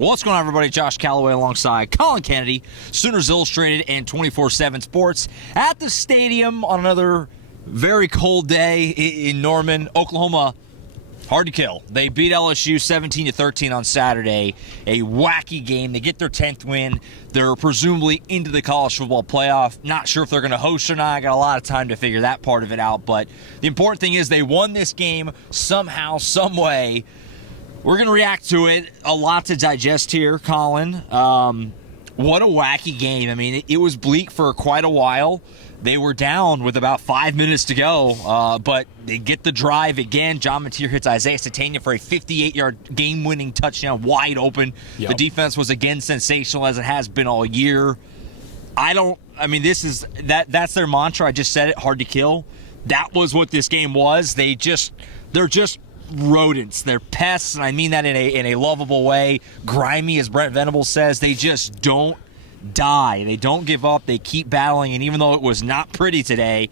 What's going on, everybody? Josh Callaway alongside Collin Kennedy, Sooners Illustrated and 24/7 Sports at the stadium on another very cold day in Norman, Oklahoma. Hard to kill. They beat LSU 17-13 on Saturday. A wacky game. They get their 10th win. They're presumably into the college football playoff. Not sure if they're going to host or not. I got a lot of time to figure that part of it out. But the important thing is they won this game somehow, some way. We're going to react to it. A lot to digest here, Collin. What a wacky game. I mean, it was bleak for quite a while. They were down with about 5 minutes to go, but they get the drive again. John Mateer hits Isaiah Satena for a 58-yard game-winning touchdown, wide open. Yep. The defense was again sensational, as it has been all year. That's their mantra. I just said it, hard to kill. That was what this game was. They're just rodents. They're pests, and I mean that in a lovable way. Grimy, as Brent Venables says. They just don't die. They don't give up. They keep battling, and even though it was not pretty today,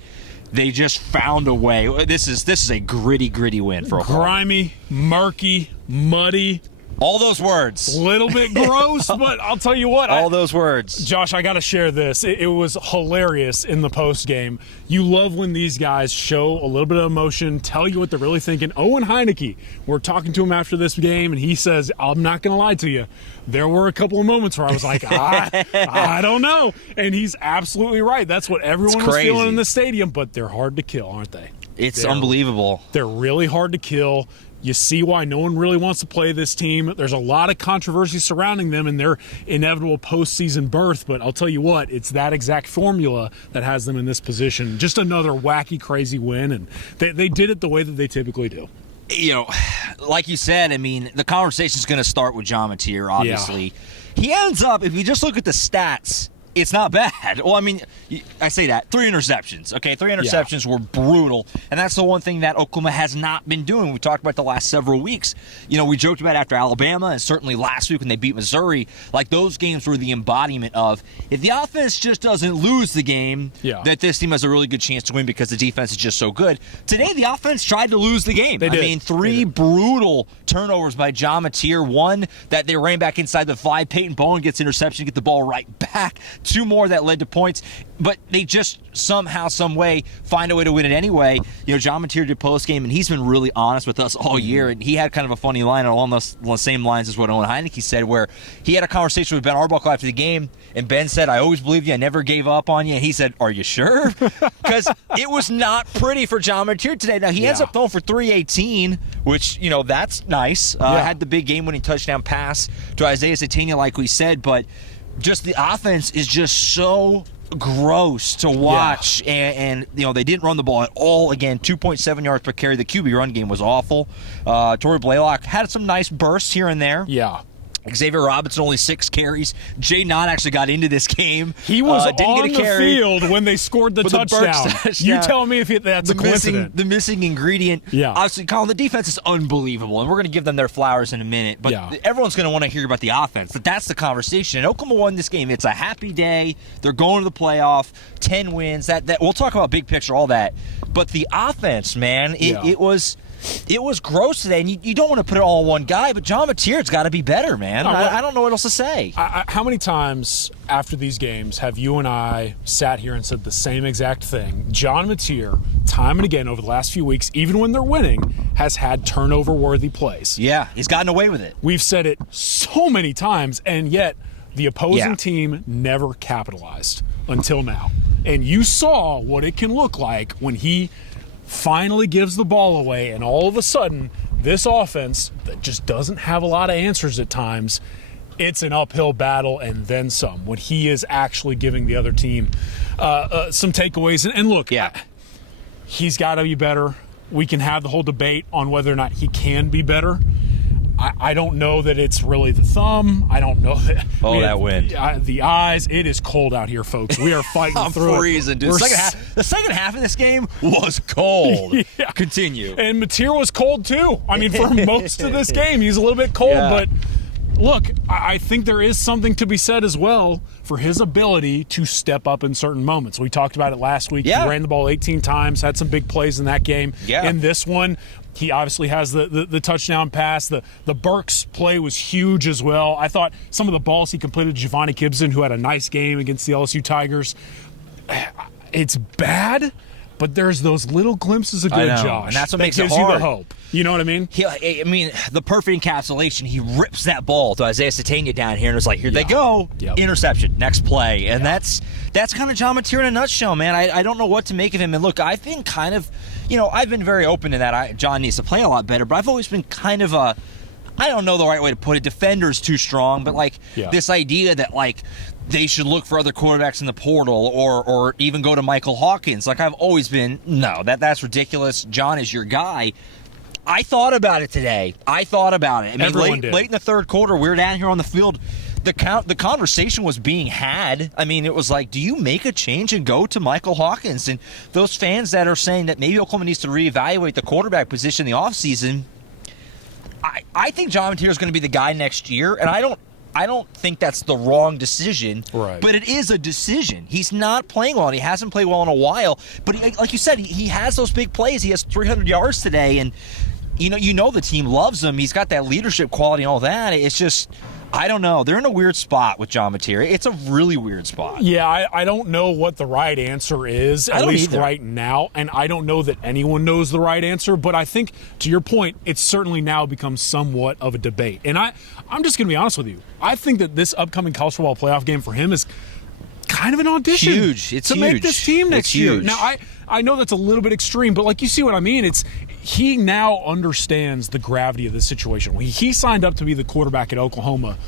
they just found a way. This is a gritty win for Oklahoma. Grimy, murky, muddy. All those words. A little bit gross, but I'll tell you what. All those words. Josh, I got to share this. It was hilarious in the post game. You love when these guys show a little bit of emotion, tell you what they're really thinking. Owen Heineke, we're talking to him after this game, and he says, I'm not going to lie to you. There were a couple of moments where I was like, I don't know. And he's absolutely right. That's what everyone was feeling in the stadium, but they're hard to kill, aren't they? It's unbelievable. They're really hard to kill. You see why no one really wants to play this team. There's a lot of controversy surrounding them and their inevitable postseason berth, but I'll tell you what, it's that exact formula that has them in this position. Just another wacky, crazy win, and they did it the way that they typically do. You know, like you said, I mean, the conversation's going to start with John Mateer, obviously. Yeah. He ends up, if you just look at the stats, it's not bad. Well, I mean, I say that. 3 interceptions, okay? 3 interceptions were brutal, and that's the one thing that Oklahoma has not been doing. We talked about the last several weeks. You know, we joked about after Alabama, and certainly last week when they beat Missouri, like those games were the embodiment of, if the offense just doesn't lose the game, that this team has a really good chance to win because the defense is just so good. Today, the offense tried to lose the game. They did. I mean, 3 brutal turnovers by John Mateer. One that they ran back inside the 5. Peyton Bowen gets interception, get the ball right back. 2 more that led to points, but they just somehow, some way find a way to win it anyway. You know, John Mateer did post game, and he's been really honest with us all year. And he had kind of a funny line along the same lines as what Owen Heineke said, where he had a conversation with Ben Arbuckle after the game, and Ben said, "I always believed you. I never gave up on you." And he said, "Are you sure?" Because it was not pretty for John Mateer today. Now he ends up throwing for 318, which that's nice. Had the big game-winning touchdown pass to Isaiah Satena, like we said, but just the offense is just so gross to watch, and they didn't run the ball at all. Again, 2.7 yards per carry. The QB run game was awful. Torrey Blaylock had some nice bursts here and there. Yeah. Xavier Robinson only 6 carries. Jay Nott actually got into this game. He was on the field when they scored the touchdown. You tell me if that's a coincidence. The missing ingredient. Yeah. Obviously, Collin, the defense is unbelievable, and we're going to give them their flowers in a minute. But everyone's going to want to hear about the offense. But that's the conversation. And Oklahoma won this game. It's a happy day. They're going to the playoff. 10 wins. That we'll talk about big picture, all that. But the offense, man, it was gross today, and you don't want to put it all on one guy, but John Mateer's got to be better, man. I don't know what else to say. How many times after these games have you and I sat here and said the same exact thing? John Mateer, time and again over the last few weeks, even when they're winning, has had turnover-worthy plays. Yeah, he's gotten away with it. We've said it so many times, and yet the opposing team never capitalized until now. And you saw what it can look like when he finally gives the ball away, and all of a sudden, this offense that just doesn't have a lot of answers at times, it's an uphill battle and then some, when he is actually giving the other team some takeaways. And look, he's got to be better. We can have the whole debate on whether or not he can be better. I don't know that it's really the thumb. I don't know that. Oh, that wind. The eyes. It is cold out here, folks. We are fighting through it. I'm freezing, dude. The second half of this game was cold. Continue. And Mateer was cold, too. I mean, for most of this game, he's a little bit cold, but look, I think there is something to be said as well for his ability to step up in certain moments. We talked about it last week. Yeah. He ran the ball 18 times, had some big plays in that game. Yeah. In this one, he obviously has the touchdown pass. The Burks play was huge as well. I thought some of the balls he completed to Giovanni Gibson, who had a nice game against the LSU Tigers. It's bad, but there's those little glimpses of good, Josh. And that's what that makes gives it hard. you the hope. You know what I mean? The perfect encapsulation. He rips that ball to Isaiah Satena down here, and it's like, here they go. Yep. Interception, next play. And that's kind of John Mateer in a nutshell, man. I don't know what to make of him. And look, I've been kind of, I've been very open to that. John needs to play a lot better, but I've always been kind of I don't know the right way to put it. Defender's too strong, but this idea that they should look for other quarterbacks in the portal or even go to Michael Hawkins. I've always been, no, that's ridiculous. John is your guy. I thought about it today. Everyone did. Late in the third quarter, we were down here on the field. The conversation was being had. It was like, do you make a change and go to Michael Hawkins? And those fans that are saying that maybe Oklahoma needs to reevaluate the quarterback position in the offseason, I think John Mateer is going to be the guy next year, and I don't think that's the wrong decision. Right. But it is a decision. He's not playing well, and he hasn't played well in a while. But like you said, he has those big plays. He has 300 yards today, and the team loves him. He's got that leadership quality and all that. It's just, I don't know. They're in a weird spot with John Mateer. It's a really weird spot. Yeah, I don't know what the right answer is, at least right now, and I don't know that anyone knows the right answer, but I think, to your point, it's certainly now become somewhat of a debate. And I'm just going to be honest with you. I think that this upcoming college football playoff game for him is kind of an audition. Huge. It's to huge. make this team next year. Now, I know that's a little bit extreme, but you see what I mean. He now understands the gravity of this situation. When he signed up to be the quarterback at Oklahoma,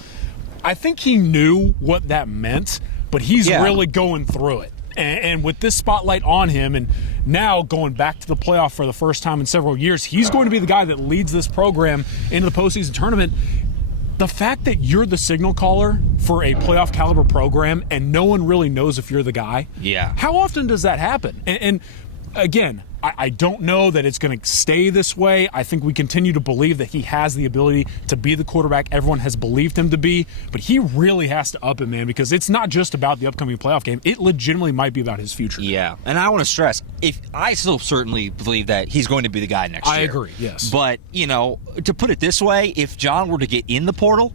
I think he knew what that meant, but he's really going through it. And with this spotlight on him, and now going back to the playoff for the first time in several years, he's going to be the guy that leads this program into the postseason tournament. The fact that you're the signal caller for a playoff caliber program and no one really knows if you're the guy. Yeah. How often does that happen? And again, I don't know that it's going to stay this way. I think we continue to believe that he has the ability to be the quarterback everyone has believed him to be, but he really has to up it, man, because it's not just about the upcoming playoff game. It legitimately might be about his future. Yeah, and I want to stress, I still certainly believe that he's going to be the guy next year. I agree, yes. But, to put it this way, if John were to get in the portal,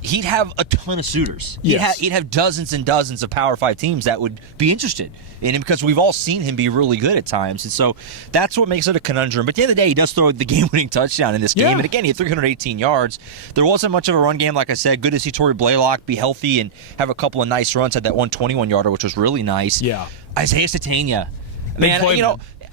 he'd have a ton of suitors. He'd have dozens and dozens of Power 5 teams that would be interested in him because we've all seen him be really good at times. And so that's what makes it a conundrum. But at the end of the day, he does throw the game-winning touchdown in this game. And again, he had 318 yards. There wasn't much of a run game, like I said. Good to see Torrey Blaylock be healthy and have a couple of nice runs. Had that 121-yarder, which was really nice. Yeah. Isaiah Satena. Man,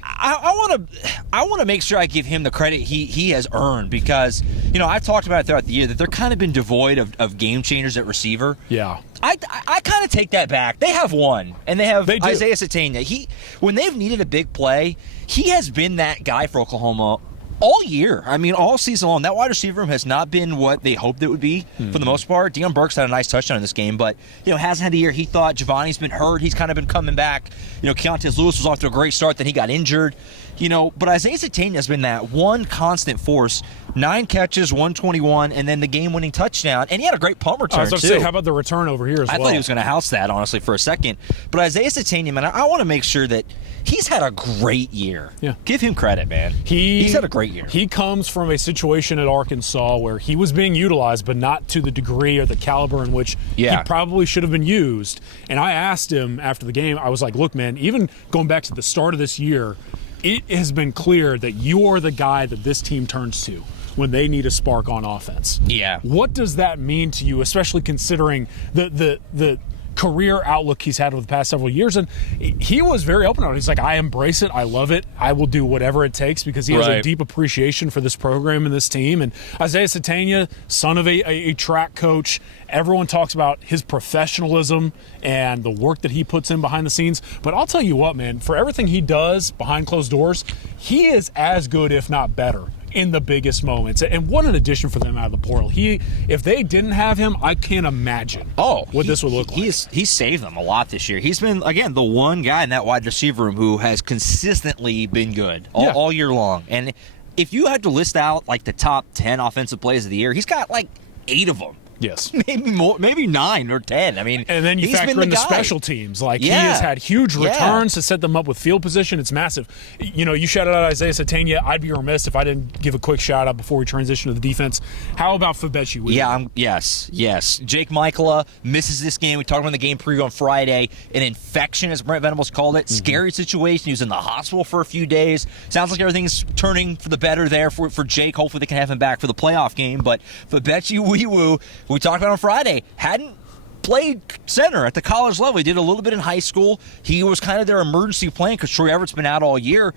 I want to make sure I give him the credit he has earned because, I've talked about it throughout the year that they're kind of been devoid of game changers at receiver. Yeah. I kind of take that back. They have one, and they have Isaiah Satena. When they've needed a big play, he has been that guy for Oklahoma all year. All season long. That wide receiver room has not been what they hoped it would be for the most part. Deion Burks had a nice touchdown in this game, but, hasn't had a year. He thought Giovanni's been hurt. He's kind of been coming back. Keontae Lewis was off to a great start, then he got injured. But Isaiah Satena has been that one constant force. 9 catches, 121, and then the game-winning touchdown. And he had a great punt return, I was about to say, how about the return over here as well? I thought he was going to house that, honestly, for a second. But Isaiah Satena, man, I want to make sure that he's had a great year. Yeah. Give him credit, man. He's had a great year. He comes from a situation at Arkansas where he was being utilized, but not to the degree or the caliber in which he probably should have been used. And I asked him after the game, I was like, look, man, even going back to the start of this year, it has been clear that you're the guy that this team turns to when they need a spark on offense. Yeah. What does that mean to you, especially considering the career outlook he's had over the past several years? And he was very open on it. He's like, I embrace it. I love it. I will do whatever it takes because he has a deep appreciation for this program and this team. And Isaiah Satena, son of a track coach, everyone talks about his professionalism and the work that he puts in behind the scenes. But I'll tell you what, man, for everything he does behind closed doors, he is as good, if not better, in the biggest moments. And what an addition for them out of the portal. If they didn't have him, I can't imagine what this would look like. He's saved them a lot this year. He's been, again, the one guy in that wide receiver room who has consistently been good all year long. And if you had to list out, the top 10 offensive plays of the year, he's got, 8 of them. Yes. Maybe more, maybe 9 or 10. I mean, and then you he's factor been in the guy. special teams. Like, he has had huge returns to set them up with field position. It's massive. You know, you shouted out Isaiah Satena. I'd be remiss if I didn't give a quick shout out before we transition to the defense. How about Fabechi? Yeah, yes. Jake Michaela misses this game. We talked about the game preview on Friday. An infection, as Brent Venables called it. Scary situation. He was in the hospital for a few days. Sounds like everything's turning for the better there for Jake. Hopefully they can have him back for the playoff game. But Fabechi Wiwu, we talked about on Friday, hadn't played center at the college level. He did a little bit in high school. He was kind of their emergency plan because Troy Everett's been out all year.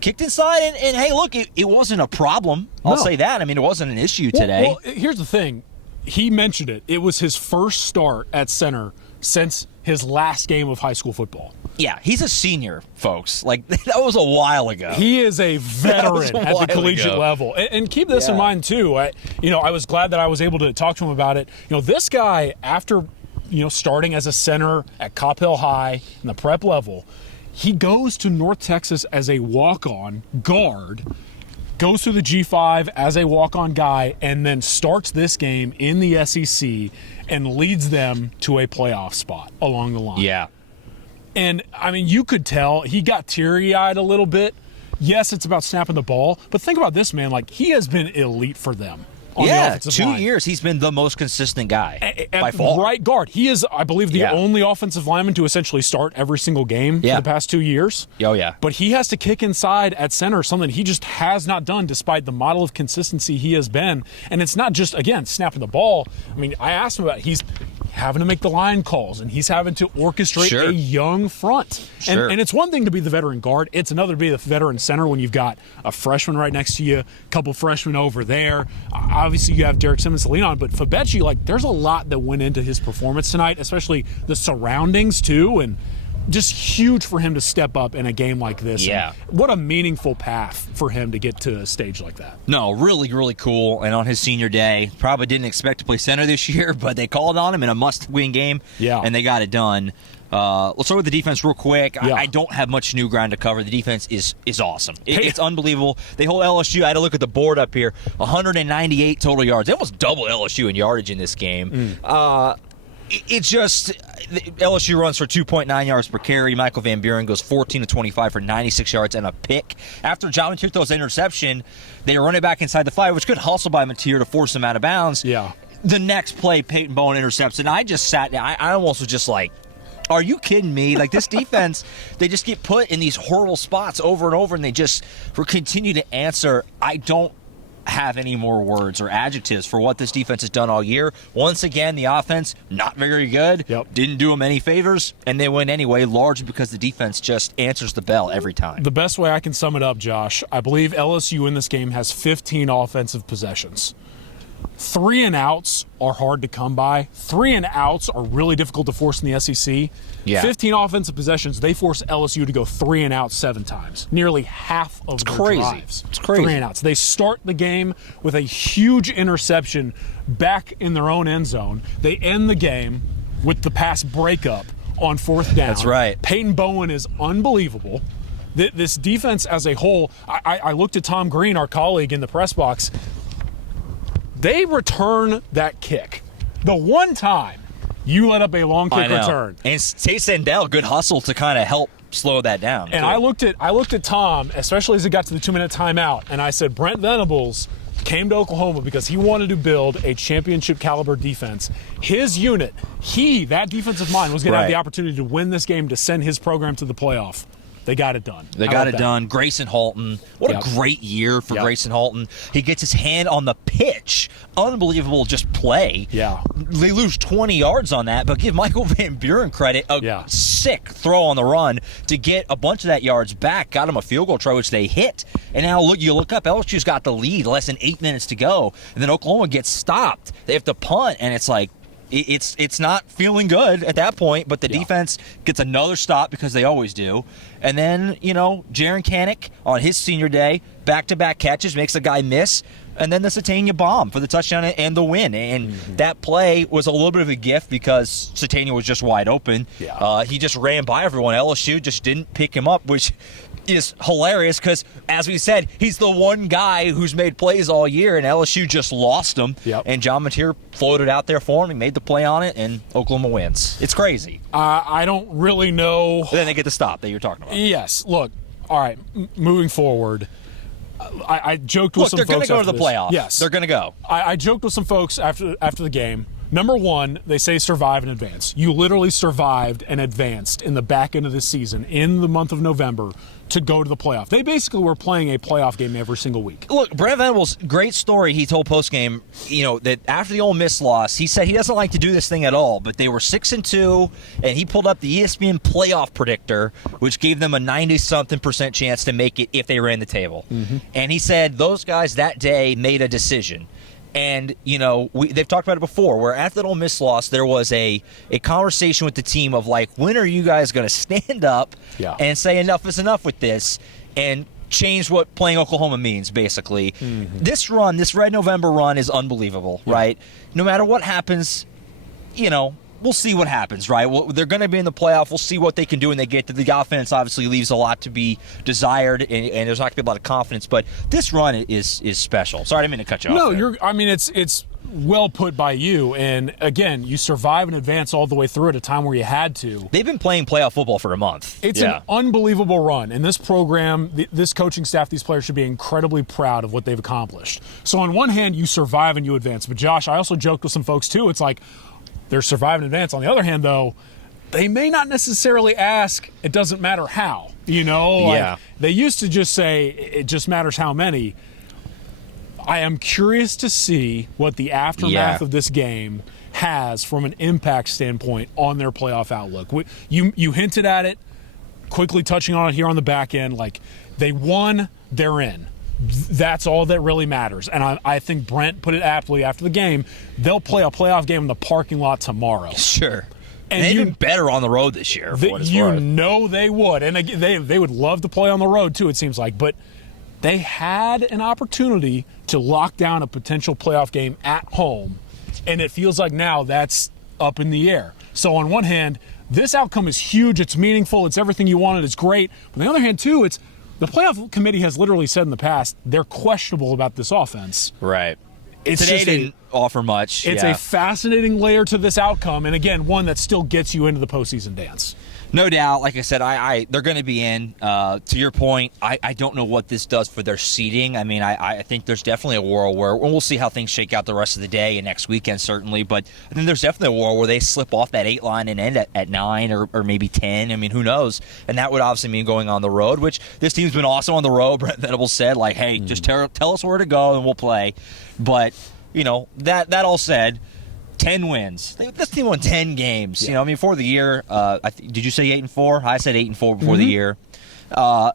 Kicked inside, and hey, look, it wasn't a problem. I'll say that. I mean, it wasn't an issue today. Well, here's the thing. He mentioned it. It was his first start at center since his last game of high school football. Yeah, he's a senior, folks. Like, that was a while ago. He is a veteran at the collegiate level. And keep this in mind, too. I was glad that I was able to talk to him about it. You know, this guy, after, starting as a center at Copp Hill High in the prep level, he goes to North Texas as a walk-on guard, goes through the G5 as a walk-on guy, and then starts this game in the SEC and leads them to a playoff spot along the line. Yeah. And, I mean, you could tell he got teary-eyed a little bit. Yes, it's about snapping the ball, but think about this, man. Like, he has been elite for them. On the offensive 2 line. years he's been the most consistent guy by At far. right guard. He is, I believe, the only offensive lineman to essentially start every single game for the past 2 years. Oh, yeah. But he has to kick inside at center, something he just has not done despite the model of consistency he has been. And it's not just, again, snapping the ball. I mean, I asked him about it. He's having to make the line calls, and he's having to orchestrate a young front. And it's one thing to be the veteran guard. It's another to be the veteran center when you've got a freshman right next to you, a couple freshmen over there. Obviously, you have Derek Simmons to lean on, but Fabechi, like, there's a lot that went into his performance tonight, especially the surroundings, too, and just huge for him to step up in a game like this. Yeah. And what a meaningful path for him to get to a stage like that. No, really, really cool. And on his senior day, probably didn't expect to play center this year, but they called on him in a must-win game, and they got it done. Let's start with the defense real quick. I don't have much new ground to cover. The defense is awesome. It's unbelievable. They hold LSU. I had to look at the board up here. 198 total yards. They almost double LSU in yardage in this game. It's just LSU runs for 2.9 yards per carry. Michael Van Buren goes 14 to 25 for 96 yards and a pick. After John Mateer throws an interception, they run it back inside the 5, which good hustle by Mateer to force him out of bounds. Yeah. The next play, Peyton Bowen intercepts, and I just sat down. I almost was just like, are you kidding me? Like, this defense, they just get put in these horrible spots over and over, and they just continue to answer. I don't have any more words or adjectives for what this defense has done all year. Once again, the offense, not very good. Didn't do them any favors, and they win anyway, largely because the defense just answers the bell every time. The best way I can sum it up, Josh, I believe LSU in this game has 15 offensive possessions. 3 and outs are hard to come by. 3 and outs are really difficult to force in the SEC. 15 offensive possessions, they force LSU to go 3 and out 7 times. Nearly half of their drives. It's crazy. 3 and outs. They start the game with a huge interception back in their own end zone. They end the game with the pass breakup on 4th down. That's right. Peyton Bowen is unbelievable. This defense as a whole, I looked at Tom Green, our colleague in the press box. They return that kick. The one time you let up a long kick return. And Tate Sandell, good hustle to kind of help slow that down. And I looked at Tom, especially as it got to the 2-minute timeout, and I said, Brent Venables came to Oklahoma because he wanted to build a championship caliber defense. His unit, that defensive mind was going to have the opportunity to win this game to send his program to the playoff. They got it done. They got it done. Grayson Halton. What a great year for Grayson Halton. He gets his hand on the pitch. Unbelievable just play. Yeah. They lose 20 yards on that, but give Michael Van Buren credit. A sick throw on the run to get a bunch of that yards back. Got him a field goal try, which they hit. And now you look up, LSU's got the lead, less than 8 minutes to go. And then Oklahoma gets stopped. They have to punt, and it's like, it's not feeling good at that point, but the defense gets another stop because they always do. And then, Jaron Kanik on his senior day, back-to-back catches, makes a guy miss, and then the Satena bomb for the touchdown and the win. And that play was a little bit of a gift because Satena was just wide open. He just ran by everyone. LSU just didn't pick him up, which is hilarious because, as we said, he's the one guy who's made plays all year, and LSU just lost him. Yep. And John Mateer floated out there for him. He made the play on it, and Oklahoma wins. It's crazy. I don't really know. But then they get the stop that you're talking about. Yes. Look, all right, moving forward, I joked with some folks. They're going to go to the this. playoffs. Yes. They're going to go. I joked with some folks after the game. Number one, they say survive and advance. You literally survived and advanced in the back end of this season, in the month of November, to go to the playoff. They basically were playing a playoff game every single week. Look, Brent Venables, great story he told postgame, that after the Ole Miss loss, he said he doesn't like to do this thing at all, but they were 6-2, and he pulled up the ESPN playoff predictor, which gave them a 90-something% chance to make it if they ran the table. Mm-hmm. And he said those guys that day made a decision. And, they've talked about it before, where after the Ole Miss loss, there was a conversation with the team of, like, when are you guys going to stand up and say enough is enough with this and change what playing Oklahoma means, basically. Mm-hmm. This Red November run is unbelievable, right? No matter what happens, we'll see what happens, right? Well, they're going to be in the playoff. We'll see what they can do when they get to the offense. Obviously, leaves a lot to be desired, and there's not going to be a lot of confidence. But this run is special. Sorry, I didn't mean to cut you off. No, it's well put by you. And again, you survive and advance all the way through at a time where you had to. They've been playing playoff football for a month. It's an unbelievable run. And this program, this coaching staff, these players should be incredibly proud of what they've accomplished. So on one hand, you survive and you advance. But Josh, I also joked with some folks too. It's like, they're survive and advance. On the other hand, though, they may not necessarily ask, it doesn't matter how. They used to just say, it just matters how many. I am curious to see what the aftermath of this game has from an impact standpoint on their playoff outlook. You hinted at it, quickly touching on it here on the back end. Like, they won, they're in. That's all that really matters. And I think Brent put it aptly after the game. They'll play a playoff game in the parking lot tomorrow. Sure. And they've been better on the road this year. They would. And they would love to play on the road, too, it seems like. But they had an opportunity to lock down a potential playoff game at home. And it feels like now that's up in the air. So on one hand, this outcome is huge. It's meaningful. It's everything you wanted. It's great. But on the other hand, too, the playoff committee has literally said in the past they're questionable about this offense. Right. Today didn't offer much. It's a fascinating layer to this outcome, and again, one that still gets you into the postseason dance. No doubt. Like I said, they're going to be in. To your point, I don't know what this does for their seeding. I mean, I think there's definitely a world where we'll see how things shake out the rest of the day and next weekend, certainly. But I think there's definitely a world where they slip off that 8 line and end at 9 or maybe 10. I mean, who knows? And that would obviously mean going on the road, which this team's been awesome on the road. Brent Venables said, like, hey, just tell us where to go and we'll play. But, that all said, 10 wins. This team won 10 games. Yeah. For the year, did you say 8-4? I said 8-4 before the year. I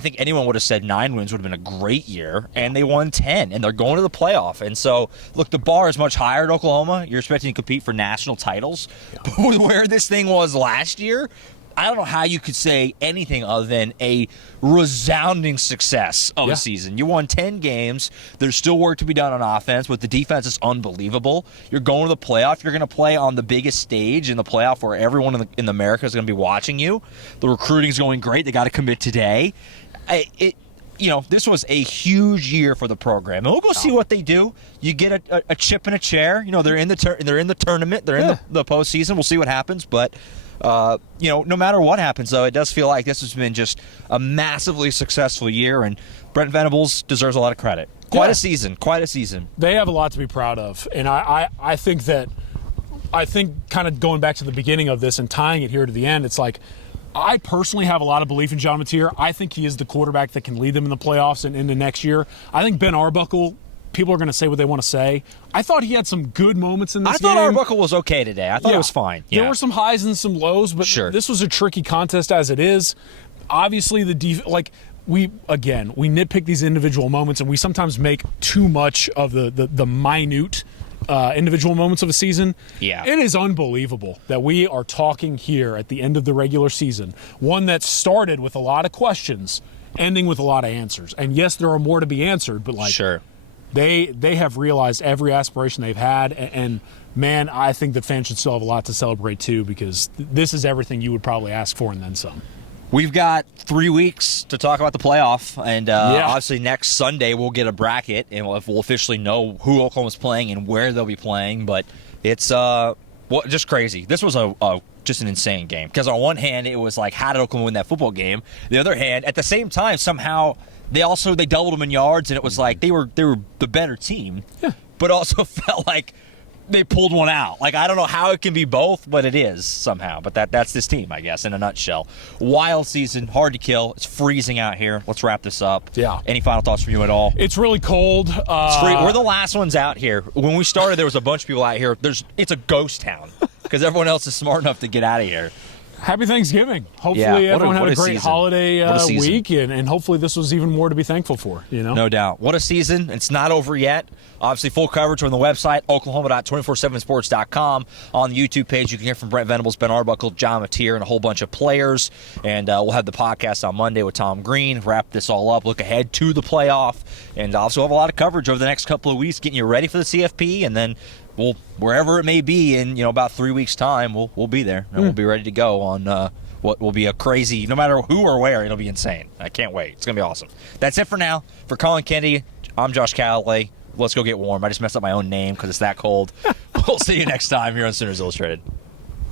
think anyone would have said 9 wins would have been a great year, and they won 10, and they're going to the playoff. And so, look, the bar is much higher at Oklahoma. You're expecting to compete for national titles. Yeah. But where this thing was last year, I don't know how you could say anything other than a resounding success of a season. You won 10 games. There's still work to be done on offense, but the defense is unbelievable. You're going to the playoff. You're going to play on the biggest stage in the playoff where everyone in America is going to be watching you. The recruiting is going great. They got to commit today. This was a huge year for the program. And we'll go see what they do. You get a chip in a chair. They're in the tournament. They're in the postseason. We'll see what happens, but no matter what happens, though, it does feel like this has been just a massively successful year, and Brent Venables deserves a lot of credit. Quite a season. They have a lot to be proud of, and I think kind of going back to the beginning of this and tying it here to the end, it's like I personally have a lot of belief in John Mateer. I think he is the quarterback that can lead them in the playoffs and into next year. I think Ben Arbuckle, people are going to say what they want to say. I thought he had some good moments in this game. I thought Arbuckle was okay today. I thought it was fine. There were some highs and some lows, but this was a tricky contest as it is. Obviously, we nitpick these individual moments, and we sometimes make too much of the minute individual moments of a season. Yeah. It is unbelievable that we are talking here at the end of the regular season, one that started with a lot of questions, ending with a lot of answers. And yes, there are more to be answered, but They have realized every aspiration they've had, and man, I think that fans should still have a lot to celebrate too, because this is everything you would probably ask for and then some. We've got 3 weeks to talk about the playoff, and obviously next Sunday we'll get a bracket, and we'll officially know who Oklahoma's playing and where they'll be playing. But it's just crazy. This was just an insane game because on one hand it was like, how did Oklahoma win that football game? The other hand, at the same time, somehow they doubled them in yards, and it was like they were the better team, but also felt like they pulled one out. Like, I don't know how it can be both, but it is somehow. But that's this team, I guess, in a nutshell. Wild season, hard to kill. It's freezing out here. Let's wrap this up. Yeah. Any final thoughts from you at all? It's really cold. We're the last ones out here. When we started, there was a bunch of people out here. It's a ghost town because everyone else is smart enough to get out of here. Happy Thanksgiving. Hopefully everyone had a great holiday week, and hopefully this was even more to be thankful for. No doubt. What a season. It's not over yet. Obviously, full coverage on the website, oklahoma.247sports.com. On the YouTube page, you can hear from Brent Venables, Ben Arbuckle, John Mateer, and a whole bunch of players. And we'll have the podcast on Monday with Tom Green, wrap this all up, look ahead to the playoff, and also have a lot of coverage over the next couple of weeks, getting you ready for the CFP, and then we'll, wherever it may be in about 3 weeks' time, we'll be there, and we'll be ready to go on what will be a crazy, no matter who or where, it'll be insane. I can't wait. It's going to be awesome. That's it for now. For Collin Kennedy, I'm Josh Callaway. Let's go get warm. I just messed up my own name because it's that cold. We'll see you next time here on Sooners Illustrated.